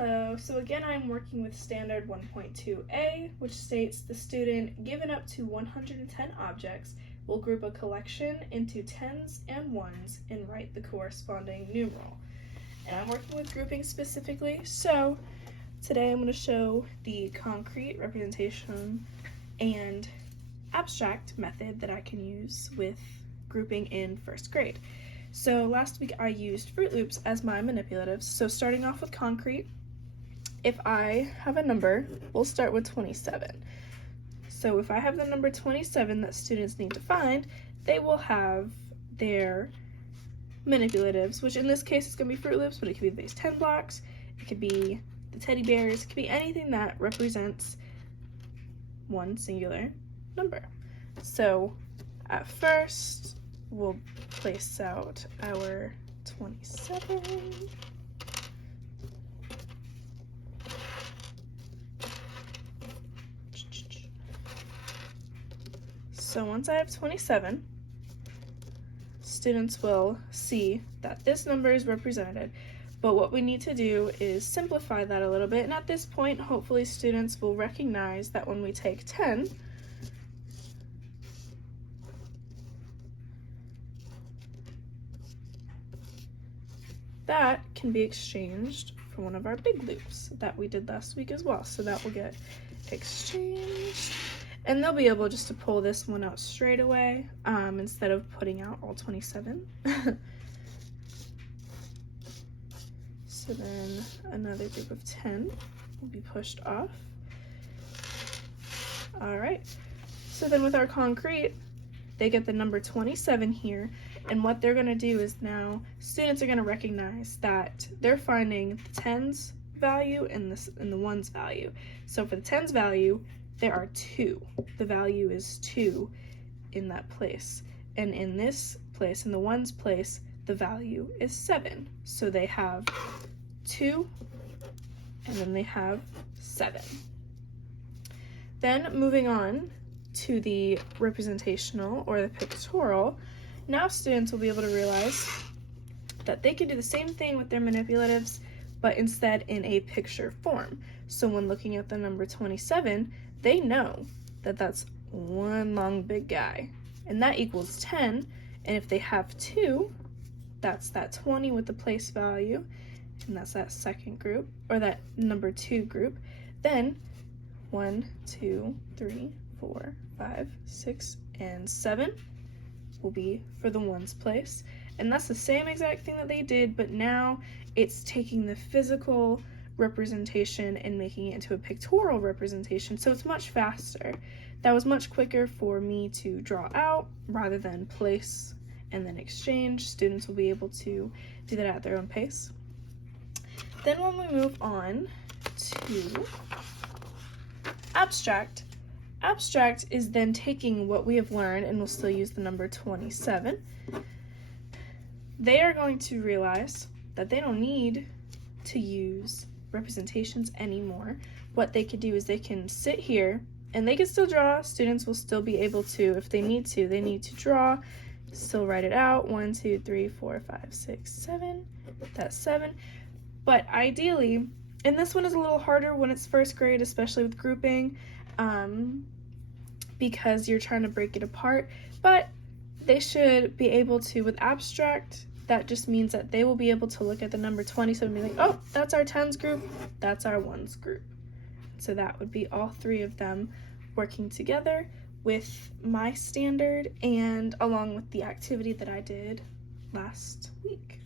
Hello, so again I'm working with standard 1.2a, which states the student, given up to 110 objects, will group a collection into tens and ones and write the corresponding numeral. And I'm working with grouping specifically, so today I'm going to show the concrete representation and abstract method that I can use with grouping in first grade. So last week I used Froot Loops as my manipulatives. So starting off with concrete, if I have a number, we'll start with 27. So if I have the number 27 that students need to find, they will have their manipulatives, which in this case is going to be Froot Loops, but it could be these 10 blocks, it could be the teddy bears, it could be anything that represents one singular number. So at first, we'll place out our 27. So once I have 27, students will see that this number is represented, but what we need to do is simplify that a little bit, and at this point, hopefully students will recognize that when we take 10, that can be exchanged for one of our big loops that we did last week as well. So that will get exchanged, and they'll be able just to pull this one out straight away instead of putting out all 27. So then another group of 10 will be pushed off. All right, so then with our concrete, they get the number 27 here, and what they're going to do is now students are going to recognize that they're finding the tens value and the ones value. So for the tens value, there are 2. The value is 2 in that place, and in this place, in the ones place, the value is 7. So they have 2 and then they have 7. Then moving on to the representational or the pictorial, now students will be able to realize that they can do the same thing with their manipulatives, but instead in a picture form. So when looking at the number 27, they know that that's one long big guy, and that equals 10, and if they have 2, that's that 20 with the place value, and that's that second group, or that number 2 group. Then 1, 2, 3, 4, 5, 6, and 7 will be for the ones place, and that's the same exact thing that they did, but now it's taking the physical representation and making it into a pictorial representation, so it's much faster. That was much quicker for me to draw out rather than place and then exchange. Students will be able to do that at their own pace. Then when we move on to abstract, abstract is then taking what we have learned, and we'll still use the number 27. They are going to realize that they don't need to use representations anymore. What they could do is they can sit here and they can still draw. Students will still be able to, if they need to draw, still write it out. 1, 2, 3, 4, 5, 6, 7. That's 7. But ideally, and this one is a little harder when it's first grade, especially with grouping, because you're trying to break it apart, but they should be able to, with abstract, that just means that they will be able to look at the number 27 and be like, oh, that's our tens group, that's our ones group. So that would be all 3 of them working together with my standard and along with the activity that I did last week.